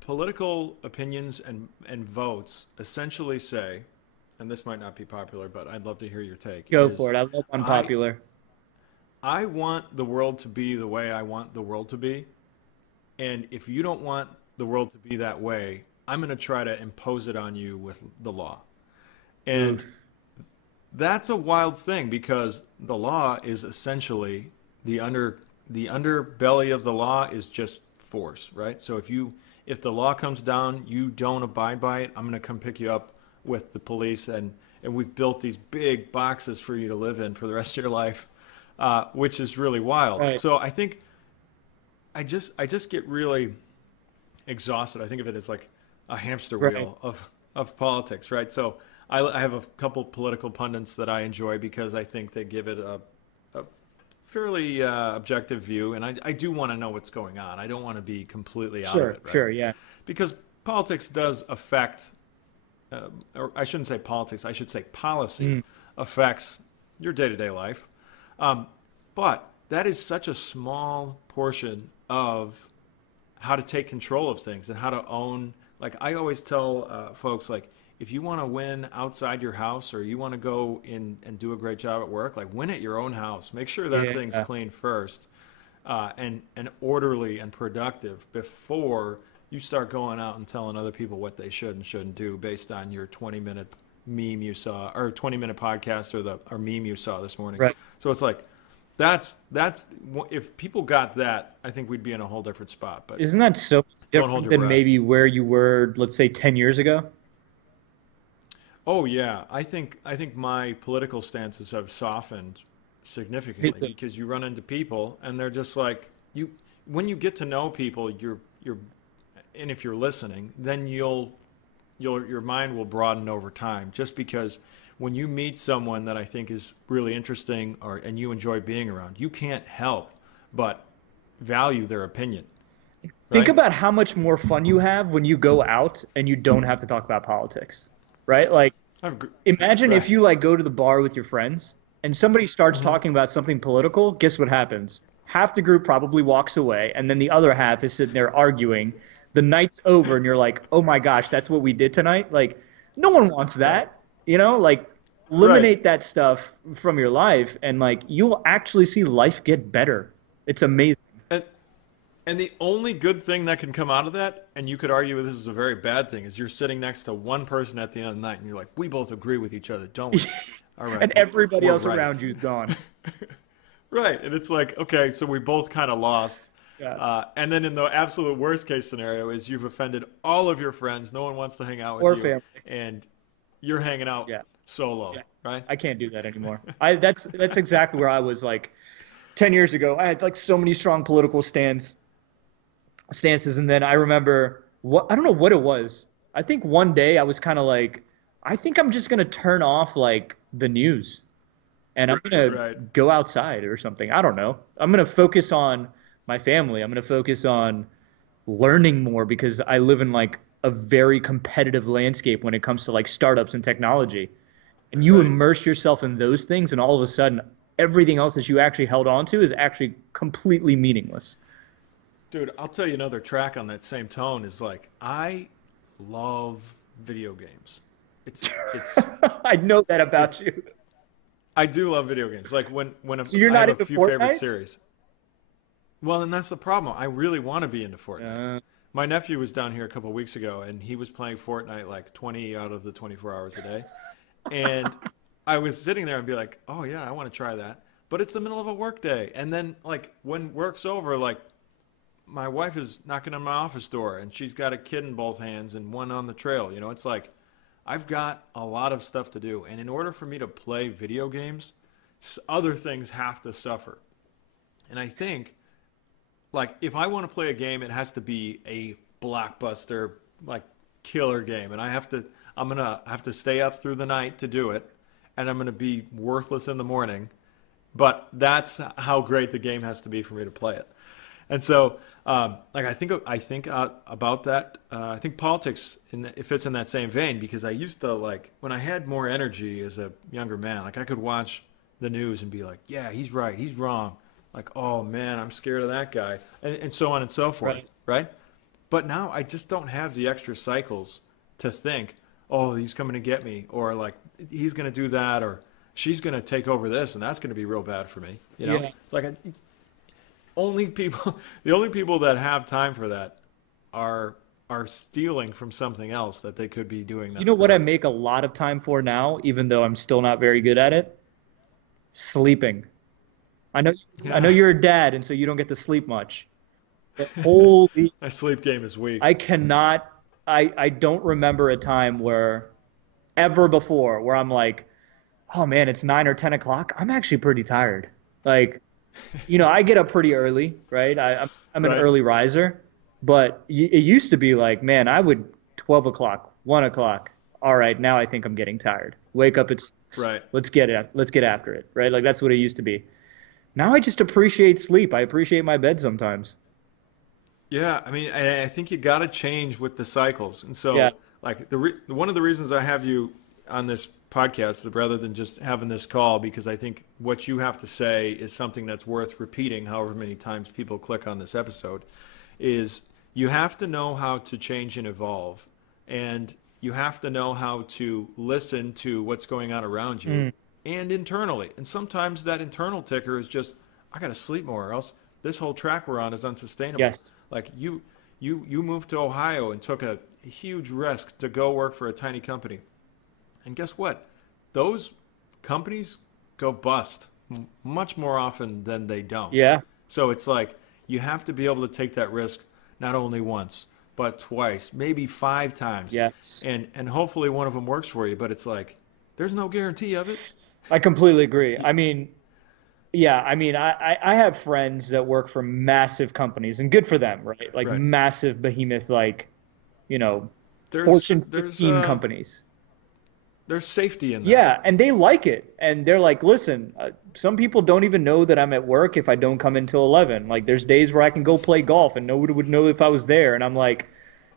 political opinions and votes essentially say, and this might not be popular, but I'd love to hear your take. go Is for it. I love I unpopular. I want the world to be the way I want the world to be, and if you don't want the world to be that way, I'm going to try to impose it on you with the law. And Oof. that's a wild thing because the law is essentially the underbelly of the law is just force, right? So if the law comes down, you don't abide by it, I'm going to come pick you up with the police, and we've built these big boxes for you to live in for the rest of your life, which is really wild. Right, So I think I just get really exhausted. I think of it as like a hamster right. wheel of politics, right? So I have a couple political pundits that I enjoy because I think they give it a fairly objective view, and I do want to know what's going on. I don't want to be completely out of Sure, it, right? sure, yeah. Because politics does affect, or I shouldn't say politics, I should say policy Mm, affects your day-to-day life. Um, but that is such a small portion of how to take control of things and how to own. Like I always tell folks, like if you want to win outside your house or you want to go in and do a great job at work, like win at your own house. Make sure that thing's yeah, clean first, and orderly and productive before you start going out and telling other people what they should and shouldn't do based on your 20-minute meme you saw or 20-minute podcast or meme you saw this morning. right. So it's like that's if people got that, I think we'd be in a whole different spot. But Isn't that so don't hold different your than breath. maybe where you were, let's say, 10 years ago? Oh yeah, I think my political stances have softened Me significantly too. because you run into people and they're just like you when you get to know people, you're and if you're listening, then your mind will broaden over time just because when you meet someone that I think is really interesting or and you enjoy being around, you can't help but value their opinion, Think right? about how much more fun you have when you go out and you don't have to talk about politics, right? Like, I've, imagine if right. you like go to the bar with your friends and somebody starts Hmm. talking about something political, guess what happens? Half the group probably walks away, and then the other half is sitting there arguing. The night's over, and you're like, "Oh my gosh, that's what we did tonight." Like, no one wants Right. that, you know? Like, Right. eliminate that stuff from your life, and like, you'll actually see life get better. It's amazing. And And the only good thing that can come out of that, and you could argue this is a very bad thing, is you're sitting next to one person at the end of the night and you're like, we both agree with each other, don't we? All right, And everybody we're else right. around you's gone. Right. And it's like, okay, so we both kind of lost. Yeah. And then in the absolute worst case scenario is you've offended all of your friends. No one wants to hang out with Or you. family. And you're hanging out Yeah. solo, Yeah. right? I can't do that anymore. That's exactly where I was like 10 years ago. I had like so many strong political stances, and then I remember what I don't know what it was. I think one day I was kind of like, I think I'm just gonna turn off like the news and I'm gonna Right. go outside or something. I don't know. I'm gonna focus on my family. I'm gonna focus on learning more because I live in like a very competitive landscape when it comes to like startups and technology. And you Right. immerse yourself in those things, and all of a sudden, everything else that you actually held on to is actually completely meaningless. Dude, I'll tell you another track on that same tone is like, I love video games. It's I know that it's about you. I do love video games. Like when So you're I have not a into few favorite Fortnite? series. Well, and that's the problem. I really want to be into Fortnite. Uh, My nephew was down here a couple of weeks ago, and he was playing Fortnite like 20 out of the 24 hours a day. And I was sitting there and be like, "Oh yeah, I want to try that." But it's the middle of a work day, and then like when work's over, like my wife is knocking on my office door and she's got a kid in both hands and one on the trail. You know, it's like I've got a lot of stuff to do. And in order for me to play video games, other things have to suffer. And I think, like, if I want to play a game, it has to be a blockbuster, like, killer game. And I'm going to have to stay up through the night to do it. And I'm going to be worthless in the morning. But that's how great the game has to be for me to play it. And so, like, I think about that. I think politics it fits in that same vein, because I used to, like, when I had more energy as a younger man, like, I could watch the news and be like, yeah, he's right, he's wrong. Like, oh man, I'm scared of that guy, and so on and so forth, right? But now I just don't have the extra cycles to think, oh, he's coming to get me, or like he's going to do that, or she's going to take over this, and that's going to be real bad for me. You know, it's like the only people that have time for that are stealing from something else that they could be doing. That You know what I make a lot of time for now, even though I'm still not very good at it? Sleeping. I know you're a dad, and so you don't get to sleep much. But holy, my sleep game is weak. I don't remember a time ever before where I'm like, oh man, it's 9 or 10 o'clock. I'm actually pretty tired. Like, you know, I get up pretty early, right? I'm an early riser, but it used to be like, man, I would 12 o'clock, 1 o'clock. All right, now I think I'm getting tired. Wake up at 6. Right. Let's get after it, right? Like, that's what it used to be. Now I just appreciate sleep. I appreciate my bed sometimes. Yeah, I mean, I think you got to change with the cycles. And so, like, one of the reasons I have you on this podcast rather than just having this call, because I think what you have to say is something that's worth repeating however many times people click on this episode, is you have to know how to change and evolve. And you have to know how to listen to what's going on around you and internally. And sometimes that internal ticker is just, I got to sleep more, or else this whole track we're on is unsustainable. Yes. Like you moved to Ohio and took a huge risk to go work for a tiny company. And guess what? Those companies go bust much more often than they don't. Yeah. So it's like you have to be able to take that risk not only once, but twice, maybe 5 times. Yes. And hopefully one of them works for you, but it's like there's no guarantee of it. I completely agree. I mean, I have friends that work for massive companies, and good for them, right? Like massive behemoth, like, you know, Fortune 15 companies. There's safety in that. Yeah, and they like it. And they're like, listen, some people don't even know that I'm at work if I don't come until 11. Like, there's days where I can go play golf and nobody would know if I was there. And I'm like,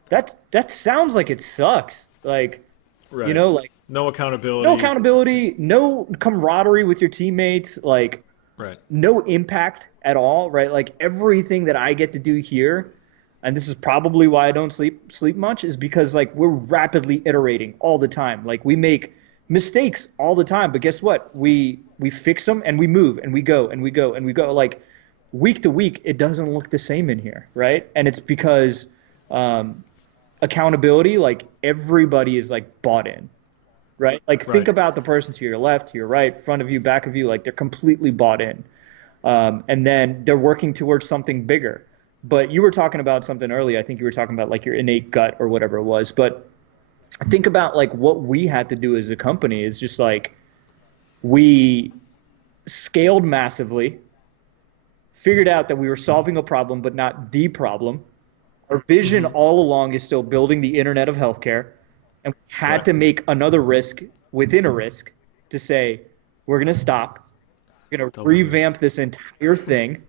that sounds like it sucks. Like, you know, like no accountability, no camaraderie with your teammates, like no impact at all, right? Like, everything that I get to do here, and this is probably why I don't sleep much, is because, like, we're rapidly iterating all the time. Like, we make mistakes all the time, but guess what? We fix them and we move and we go and we go and we go. Like, week to week, it doesn't look the same in here, right? And it's because accountability, like, everybody is, like, bought in, right? Like, think about the person to your left, to your right, front of you, back of you. Like, they're completely bought in. And then they're working towards something bigger. But you were talking about something earlier. I think you were talking about, like, your innate gut or whatever it was. But think about, like, what we had to do as a company is just, like, we scaled massively, figured out that we were solving a problem but not the problem. Our vision all along is still building the internet of healthcare. And we had to make another risk within a risk to say, we're going to stop. We're going to revamp this entire thing.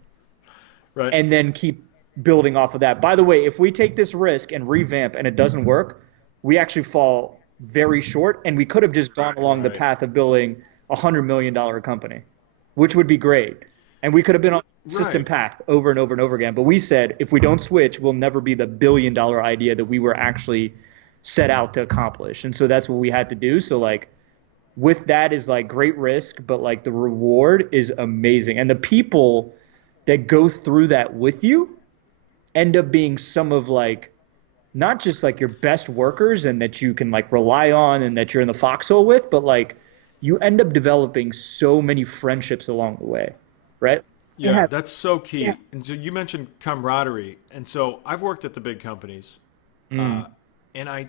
And then keep building off of that. By the way, if we take this risk and revamp and it doesn't work, we actually fall very short, and we could have just gone along the path of building a $100 million company, which would be great. And we could have been on a system path over and over and over again. But we said, if we don't switch, we'll never be the billion-dollar idea that we were actually set out to accomplish. And so that's what we had to do. So, like, with that is, like, great risk, but, like, the reward is amazing. And the people that go through that with you end up being some of, like, not just, like, your best workers and that you can, like, rely on and that you're in the foxhole with, but, like, you end up developing so many friendships along the way, right? Yeah, that's so key. Yeah. And so you mentioned camaraderie, and so I've worked at the big companies, Mm. and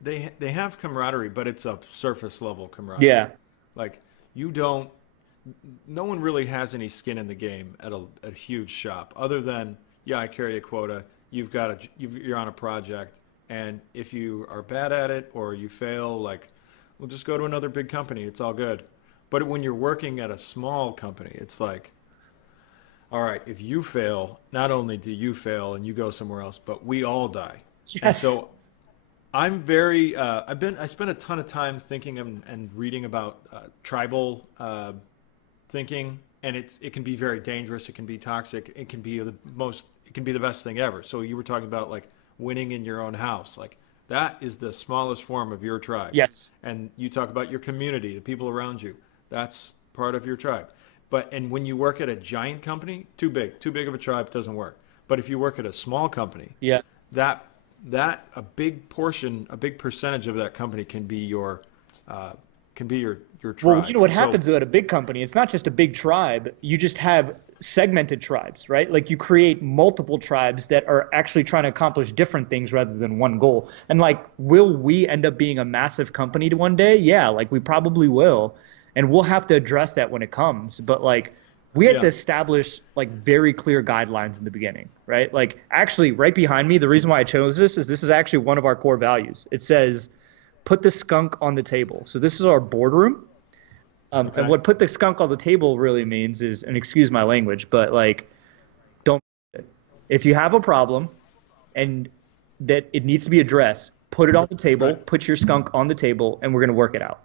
they have camaraderie, but it's a surface level camaraderie. Yeah. Like you don't, no one really has any skin in the game at a huge shop, other than yeah, I carry a quota. You're on a project, and if you are bad at it or you fail, like we'll just go to another big company. It's all good. But when you're working at a small company, it's like all right, if you fail, not only do you fail and you go somewhere else, but we all die. And Yes. so I'm very, I spent a ton of time thinking and reading about tribal thinking, and it can be very dangerous. It can be toxic. It can be the best thing ever. So you were talking about like winning in your own house. Like that is the smallest form of your tribe. Yes. And you talk about your community, the people around you. That's part of your tribe. And when you work at a giant company, too big of a tribe doesn't work. But if you work at a small company, Yeah. that a big percentage of that company can be your your tribe. Well, you know what So happens though at a big company? It's not just a big tribe. You just have segmented tribes, right? Like you create multiple tribes that are actually trying to accomplish different things rather than one goal. And like, will we end up being a massive company to one day? Yeah, like we probably will. And we'll have to address that when it comes. But like, we had to yeah, establish like very clear guidelines in the beginning, right? Like actually right behind me, the reason why I chose this is actually one of our core values. It says, put the skunk on the table. So this is our boardroom. And okay, what put the skunk on the table really means is, and excuse my language, but like, don't, if you have a problem and that it needs to be addressed, put it on the table, right, put your skunk on the table, and we're going to work it out,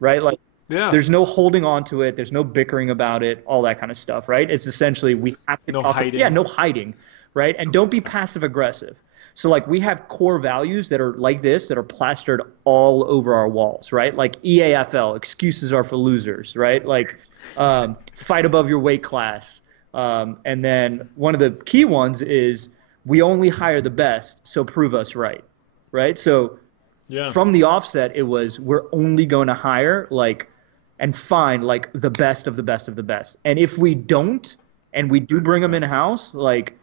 right? Like, yeah, there's no holding on to it. There's no bickering about it, all that kind of stuff, right? It's essentially we have to no talk. Yeah, hiding, no hiding, right? And don't be passive aggressive. So like we have core values that are like this that are plastered all over our walls, right? Like EAFL, excuses are for losers, right? Like fight above your weight class. And then one of the key ones is we only hire the best, so prove us right, right? So yeah, from the offset, it was we're only going to hire like and find like the best of the best of the best. And if we don't, and we do bring them right, in house, like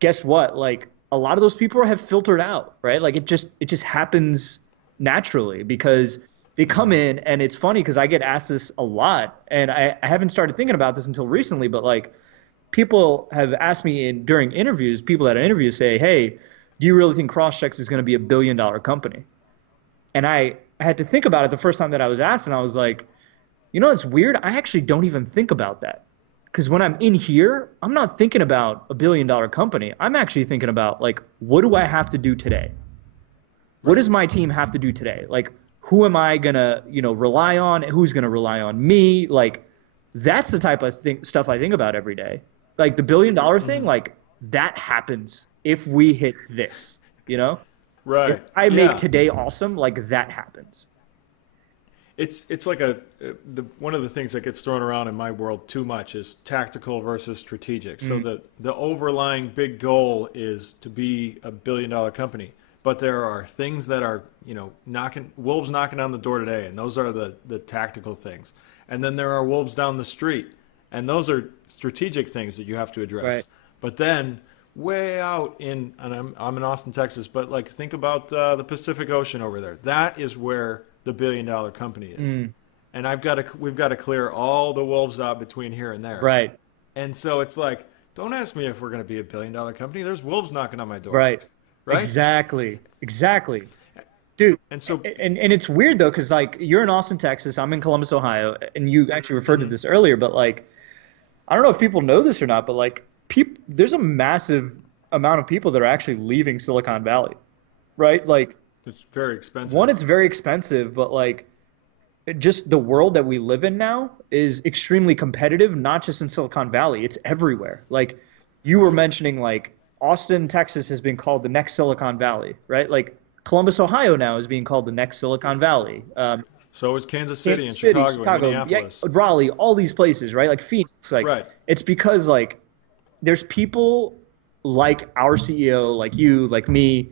guess what? Like a lot of those people have filtered out, right? Like it just happens naturally because they come in and it's funny because I get asked this a lot and I haven't started thinking about this until recently, but like people have asked me during interviews, people that I interview say, hey, do you really think CrossChx is going to be $1 billion company? And I had to think about it the first time that I was asked, and I was like, you know, it's weird. I actually don't even think about that. Because when I'm in here, I'm not thinking about $1 billion company. I'm actually thinking about, like, what do I have to do today? What right, does my team have to do today? Like, who am I going to, rely on? Who's going to rely on me? Like, that's the type of stuff I think about every day. Like, the $1 billion thing, hmm like, that happens if we hit this, If right, I make yeah. today awesome, like, that happens. It's like one of the things that gets thrown around in my world too much is tactical versus strategic. So Mm, the overlying big goal is to be $1 billion company, but there are things that are knocking wolves knocking on the door today, and those are the tactical things. And then there are wolves down the street, and those are strategic things that you have to right. address. But then way out and I'm in Austin, Texas, but like think about the Pacific Ocean over there. That is where the $1 billion company is, Mm, and we've got to clear all the wolves out between here and there. right. And so it's like, don't ask me if we're going to be $1 billion company. There's wolves knocking on my door, Right. right? Exactly. Exactly. Dude, And so, and it's weird though, because like you're in Austin, Texas, I'm in Columbus, Ohio, and you actually referred to mhm, this earlier, but like I don't know if people know this or not, but like there's a massive amount of people that are actually leaving Silicon Valley, right? Like it's very one, expensive, it's very expensive, but like just the world that we live in now is extremely competitive, not just in Silicon Valley, it's everywhere. Like you were right? mentioning, like Austin, Texas has been called the next Silicon Valley, right? Like Columbus, Ohio now is being called the next Silicon Valley. So is Kansas City and Kansas City, Chicago and Chicago, yeah, Minneapolis, Raleigh, all these places, right? Like Phoenix, like right? it's because like there's people like our CEO, like you, like me,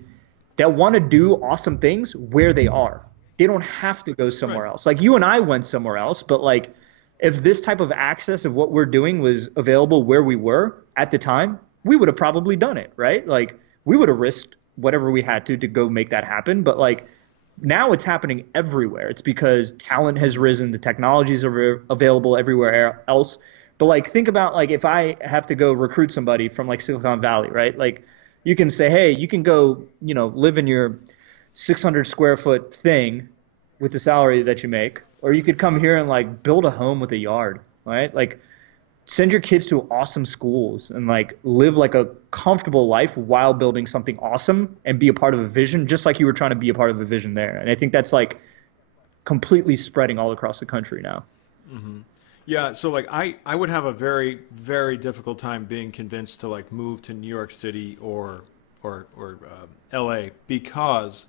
that want to do awesome things where they are. They don't have to go Right. somewhere else. Like you and I went somewhere else, but like if this type of access of what we're doing was available where we were at the time, we would have probably done it, right? Like we would have risked whatever we had to go make that happen. But like now it's happening everywhere. It's because talent has risen, the technologies are available everywhere else. But like think about like if I have to go recruit somebody from like Silicon Valley, right? Like you can say, hey, you can go, live in your 600 square foot thing with the salary that you make, or you could come here and like build a home with a yard, right? Like send your kids to awesome schools and like live like a comfortable life while building something awesome and be a part of a vision, just like you were trying to be a part of a vision there. And I think that's like completely spreading all across the country now. Mm-hmm. Yeah, so like I would have a very, very difficult time being convinced to like move to New York City or LA because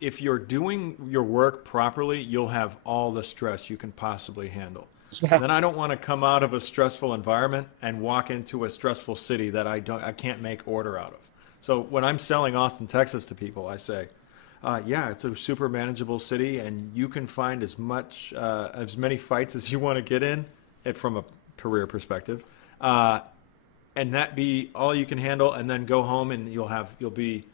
if you're doing your work properly, you'll have all the stress you can possibly handle. Yeah. Then I don't want to come out of a stressful environment and walk into a stressful city that I can't make order out of. So when I'm selling Austin, Texas to people, I say, yeah, it's a super manageable city, and you can find as many fights as you want to get in, from a career perspective, and that be all you can handle, and then go home and you'll be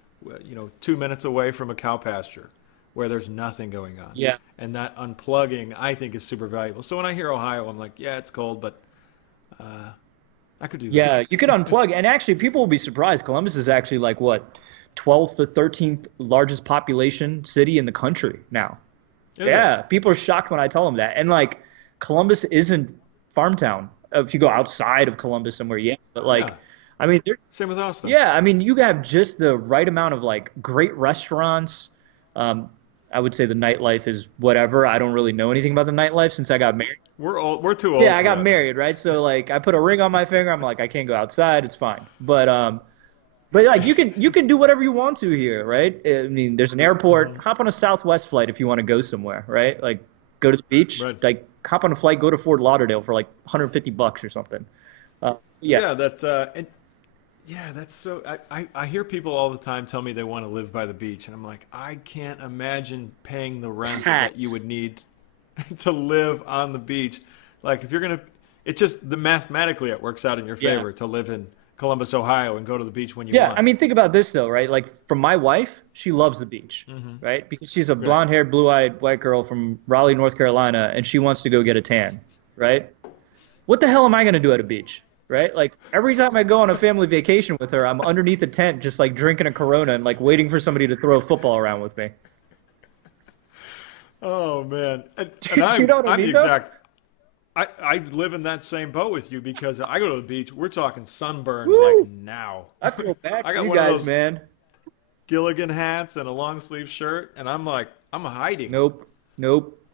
2 minutes away from a cow pasture where there's nothing going on. Yeah. And that unplugging, I think, is super valuable. So when I hear Ohio, I'm like, yeah, it's cold, but I could do that. Yeah, you could unplug. And actually, people will be surprised. Columbus is actually like, what, 12th to 13th largest population city in the country now. Yeah, people are shocked when I tell them that. And like, Columbus isn't farm town. If you go outside of Columbus somewhere, yeah. But like, Yeah. I mean, Same with Austin. yeah, I mean, you have just the right amount of like great restaurants. I would say the nightlife is whatever. I don't really know anything about the nightlife since I got married. We're too old. Yeah, I for got that. married, right? So like, I put a ring on my finger. I'm like, I can't go outside. It's fine. But like you can do whatever you want to here, right? I mean, there's an airport. Mm-hmm. Hop on a Southwest flight if you want to go somewhere, right? Like go to the beach. Right. Like hop on a flight, go to Fort Lauderdale for like $150 or something. Yeah. That's so. I hear people all the time tell me they want to live by the beach, and I'm like, I can't imagine paying the rent that you would need to live on the beach. Like if you're gonna, it just mathematically it works out in your favor to live in Columbus, Ohio, and go to the beach when you want. Yeah, I mean, think about this though, right? Like from my wife, she loves the beach, right? Because she's a blonde-haired, blue-eyed white girl from Raleigh, North Carolina, and she wants to go get a tan, right? What the hell am I gonna do at a beach? Right? Like every time I go on a family vacation with her, I'm underneath a tent just like drinking a Corona and like waiting for somebody to throw a football around with me. Oh man, and You know what I I'm mean, the exact. I live in that same boat with you because I go to the beach. We're talking sunburn Woo! like now. I feel bad I for got you one of guys, those man. Gilligan hats and a long sleeve shirt, and I'm like, I'm hiding. Nope.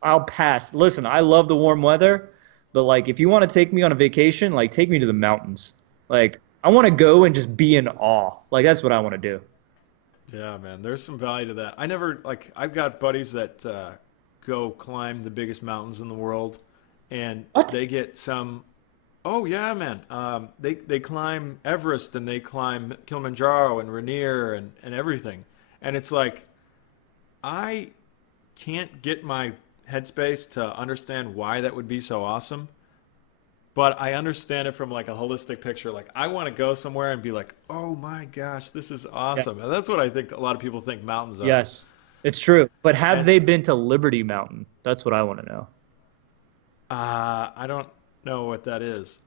I'll pass. Listen, I love the warm weather, but like if you want to take me on a vacation, like take me to the mountains. Like I want to go and just be in awe. Like that's what I want to do. Yeah, man, there's some value to that. I've got buddies that go climb the biggest mountains in the world, and What? they get some. Oh yeah, man. They climb Everest and they climb Kilimanjaro and Rainier and everything, and it's like, I can't get my headspace to understand why that would be so awesome, but I understand it from like a holistic picture. Like I want to go somewhere and be like, oh my gosh, this is awesome. Yes. And that's what I think a lot of people think mountains are. Yes, it's true. But have And they been to Liberty Mountain? That's what I want to know. I don't know what that is.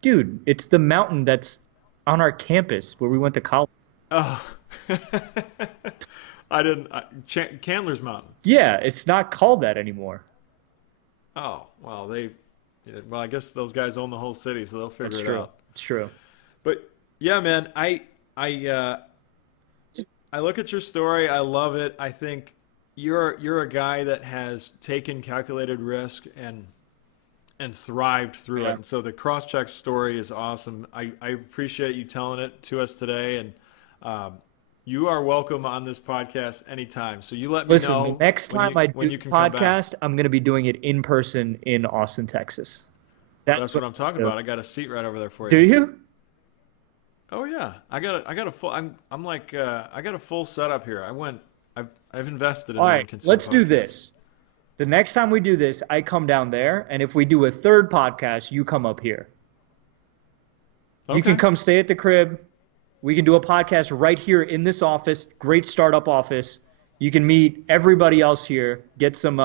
Dude, it's the mountain that's on our campus where we went to college. Oh, I didn't. Candler's Mountain. Yeah, it's not called that anymore. Oh, well, I guess those guys own the whole city, so they'll figure That's it true. out. It's true. But yeah, man, I look at your story. I love it. I think you're a guy that has taken calculated risk and thrived through Yeah. it. And so the CrossChx story is awesome. I appreciate you telling it to us today. And you are welcome on this podcast anytime. So you let me Listen, know. the next time I do when the you can come back. podcast, I'm going to be doing it in person in Austin, Texas. That's what I'm talking about. I got a seat right over there for Do you. you? Oh yeah, I got a full. I'm like I got a full setup here. I've invested in All the right, Unconsumed let's do Podcast. this. The next time we do this, I come down there, and if we do a third podcast, you come up here. Okay. You can come stay at the crib. We can do a podcast right here in this office, great startup office. You can meet everybody else here, get some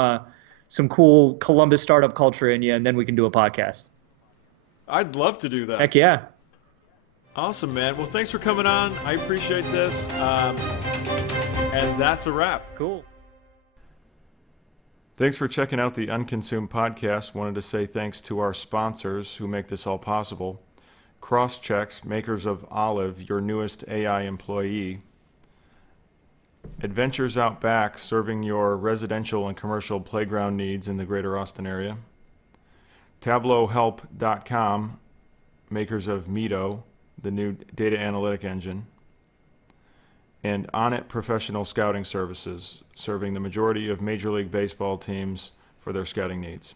cool Columbus startup culture in you, and then we can do a podcast. I'd love to do that. Heck yeah. Awesome, man. Well, thanks for coming on. I appreciate this. And that's a wrap. Cool. Thanks for checking out the Unconsumed Podcast. Wanted to say thanks to our sponsors who make this all possible. CrossChx, makers of Olive, your newest AI employee. Adventures Out Back, serving your residential and commercial playground needs in the greater Austin area. TableauHelp.com, makers of Meeto, the new data analytic engine. And On It Professional Scouting Services, serving the majority of Major League Baseball teams for their scouting needs.